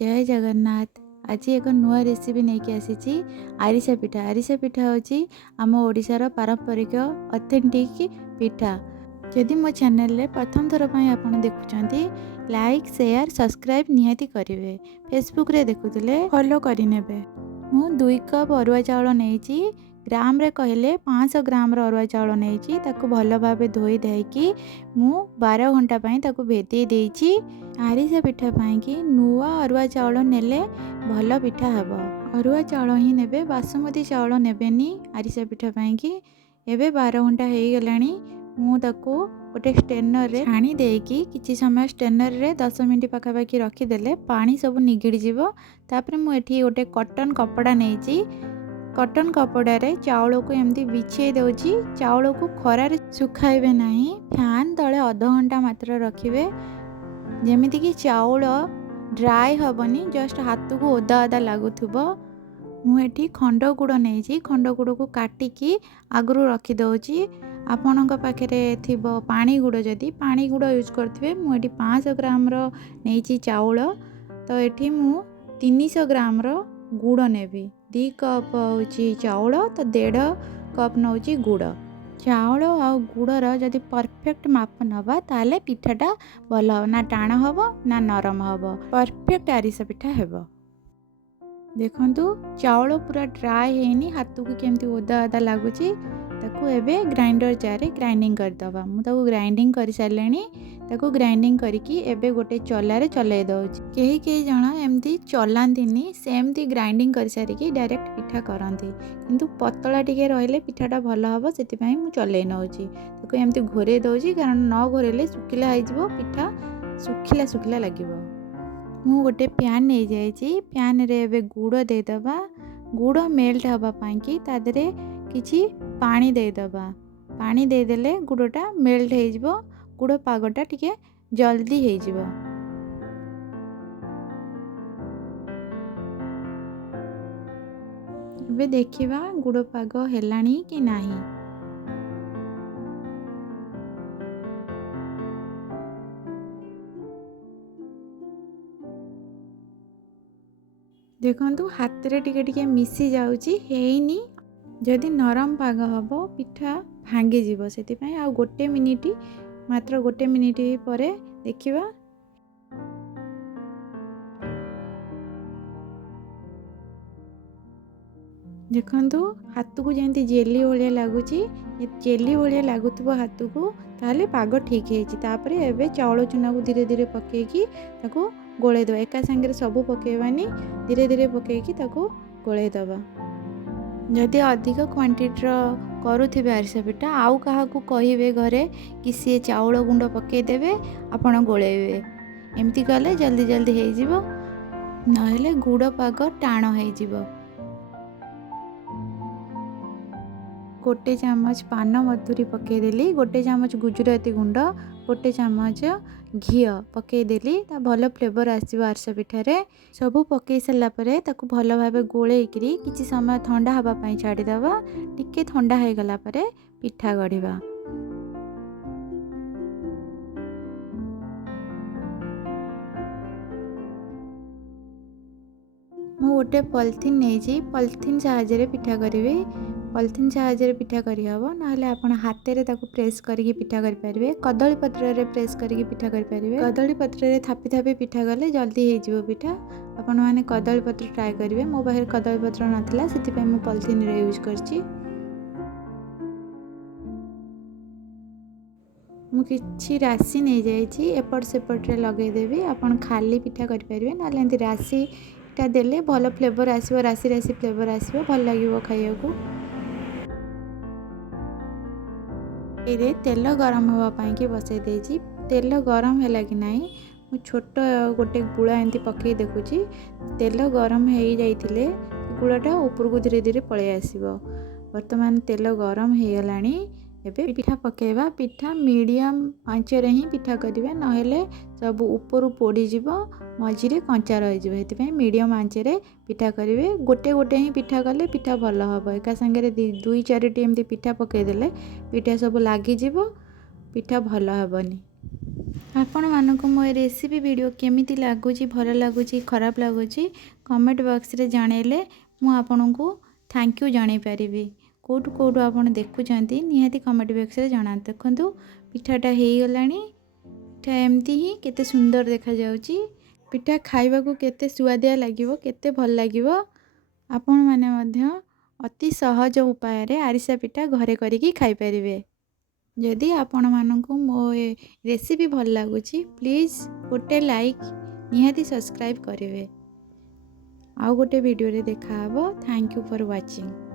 जय जगन्नाथ। आज एक नुआ रेसिपी नहीं आसी आरिसा पिठा। आरिसा पिठा हूँ आम ओडिशार पारंपरिक ऑथेंटिक पिठा। जदि मो चैनल रे प्रथम थर पर आप देखुं लाइक शेयर सब्सक्राइब निहाती करेंगे। फेसबुक रे देखुले फॉलो करने। मु 2 कप अरुआ चाउल नहीं ग्राम रे कहले 500 ग्राम अरुआ चाउल नहीं भल भाव धोई देकी मु 12 घंटा ताकू भेदी देइछि। आरिसा पिठा पाई नुआ अरुआ चाउल नेले भल पिठा हेब। अरुआ चाउल ही नेबे, बासमती चाउल नेबेनी। आरिसा पिठा पाई एबे 12 घंटा हो गलानी। मु ताकू गोटे स्टेनर रे छाणी देकी किछि समय स्टेनर रे 10 मिनिट पाखापाखि रखीदेले पानी सब निगिड़ी जीवो। तापर मु एठी गोटे कॉटन कपड़ा नेइछि। कॉटन कपड़ा रे चाउल को एमती बिछे देउछि। चाउल को खरार सुखाइबे नहीं, फैन तले आधा घंटा मात्र रखिबे जेमिति कि चाउल ड्राई हबनी, जस्ट हाथ को ओदा ओदा लागुथुबो। मुझे खंड गुड़ नहीं, खंड गुड़ को काटिकी आगु रखी दौची। आपणों पाखे थिबो पानी गुड़, जदि पानी गुड़ यूज करथिबे। मुझे 500 ग्राम रो नहीं चाउल, तो ये मु 300 ग्राम रो गुड़ नेबी। 2 कप होची चाउल तो 1.5 कप नौची गुड़। चाउल आ गुड़र जदि परफेक्ट माप नवा ताले पिठाटा भल हो, ना टाण हब ना नरम हब, परफेक्ट आरिसा पिठा हेब। देखंतु चाउल पूरा ड्राई हेनी, हाथ को केमती ओदा ओदा लगुची। ताकू एबे ग्राइंडर जार ग्राइंडिंग करदबा। मु ताकू ग्राइंडिंग कर सारलेनी। ताकू ग्राइंडिंग करिकी एबे गोटे चलारे चलै दउची। केही केही जण एमती चलांतीनी, सेमती ग्राइंडिंग कर सारिकी डायरेक्ट पिठा करंती। किंतु पतला टिके रहले पिठाटा भल हबो, सेति पई मु चलै नउची। ताकू एमती घोरे दउची, कारण न घोरेले सुखिला आइजबो, पिठा सुखिला सुखिला लागिबो। मु गोटे प्यान नहीं जाइछि। प्यान रे एबे गुड़ दे दबा। गुड़ मेल्ट हबा पाई कि ता देरे किछि पानी दे दबा। पानी दे देले गुड़टा मेल्ट हो जिवो। गुड़ पागटा टिके जल्दी हो जिवो। एबे देखिबा गुड़ पाग हेलानी कि नाही। देखंतु हाथ रे टिके टिके मिसी जाउची, हेइनी। जदि नरम पाग हबो पिठा भांगी जीवो। सेति पई आ गोटे मिनिट, मात्र गोटे मिनिट परे देखिबा। देखंतु हाथ को जेंती जेली भलिया लागुची, जेली भलिया लागुथबो हाथ को, ताले पाग ठीक हेछि। तापरे एबे चाउल चुना को धीरे धीरे पकेकी ताको गोळे दो। एका संगे सबु पकेबानी, धीरे धीरे पकेकी ताको गोळे दबा। जदि अधिक क्वांटिटी करुथिबे आरिसा पिठा, आउ काहाकू कहिबे घरे कि सी चाउल गुंड पके देबे, आपण गोळेबे। एमती कले जल्दी जल्दी हे जिवो, नहेले गुड़ पाग टाण हे जिवो। गोटे चामच पान मधुरी पकईदेली, गोटे चामच गुजराती गुंड, गोटे चामच घी पकईदेली। ता भल फ्लेवर आसो आरिसा पिठारे। सबू पकई सारा परे ताकू भल भाव गोलेकरी किछि समय ठंडा हवा पाई छाड़ीदबा। टिके ठंडा हो गला परे पिठा गढ़िबा। मु गोटे पॉलिथीन नहीं, पॉलिथीन साहाय्य पिठा करी। पॉलिथीन साहाय्य पिठा करहब, ना आपण हाथ रे ताकू प्रेस करके पिठा करि परिबे। कदली पत्र रे प्रेस करके पिठा करि परिबे। कदली पत्र रे थापी थापी पिठा गले जल्दी हो जिवो पिठा। आपण माने कदली पत्र ट्राई करिवे। मो बाहर कदली पत्र नथिला, सेति पई मु पॉलिथीन रे यूज करछि। मु किछि राशि नहीं जाइछि, एपट सेपट रे लगे देबी। आपण खाली पिठा करि परिबे, ना एंती राशि टा देले भल फ्लेवर आसीबो। राशि राशि फ्लेवर आसीबो, भल लागिबो खाइयाकू। ये तेल गरम हवा पाई कि बसई देछि। तेल गरम है कि नहीं, मु छोट गोटे गुड़ा एमती पकई देखुची। तेल गरम हो जाइथिले गुड़ाटा ऊपर को धीरे धीरे पळे आसीबो। वर्तमान तेल गरम हो गलानी। एबे पिठा पकेबा। पिठा मीडियम आंच रे ही पिठा करिवे, नहेले सब ऊपर पोड़ी जिवो, मझिरे कंचा रहि जिवो। हेति पई मीडियम आंच रे पिठा करिवे। गोटे गोटे ही पिठा कले पिठा भल हबो। एका संगे 2-4 एमती पिठा पकई देले पिठा सब लागी जिवो, पिठा भल हबनी। ଆପଣମାନଙ୍କୁ ମୋ ଏ ରେସିପି ଭିଡ଼ିଓ କେମିତି ଲାଗୁଛି, ଭଲ ଲାଗୁଛି, ଖରାପ ଲାଗୁଛି କମେଣ୍ଟ ବକ୍ସରେ ଜଣାଇଲେ ମୁଁ ଆପଣଙ୍କୁ ଥ୍ୟାଙ୍କ ୟୁ ଜଣାଇପାରିବି। କେଉଁଠୁ ଆପଣ ଦେଖୁଛନ୍ତି ନିହାତି କମେଣ୍ଟ ବକ୍ସରେ ଜଣାନ୍ତୁ। ଦେଖନ୍ତୁ ପିଠାଟା ହେଇଗଲାଣି। ପିଠା ଏମିତି ହିଁ କେତେ ସୁନ୍ଦର ଦେଖାଯାଉଛି। ପିଠା ଖାଇବାକୁ କେତେ ସୁଆଦିଆ ଲାଗିବ, କେତେ ଭଲ ଲାଗିବ। ଆପଣମାନେ ମଧ୍ୟ ଅତି ସହଜ ଉପାୟରେ ଆରିସା ପିଠା ଘରେ କରିକି ଖାଇପାରିବେ। ଯଦି ଆପଣମାନଙ୍କୁ ମୋ ଏ ରେସିପି ଭଲ ଲାଗୁଛି ପ୍ଲିଜ୍ ଗୋଟେ ଲାଇକ୍ ନିହାତି ସବସ୍କ୍ରାଇବ୍ କରିବେ। ଆଉ ଗୋଟେ ଭିଡ଼ିଓରେ ଦେଖାହେବ। Thank you for watching.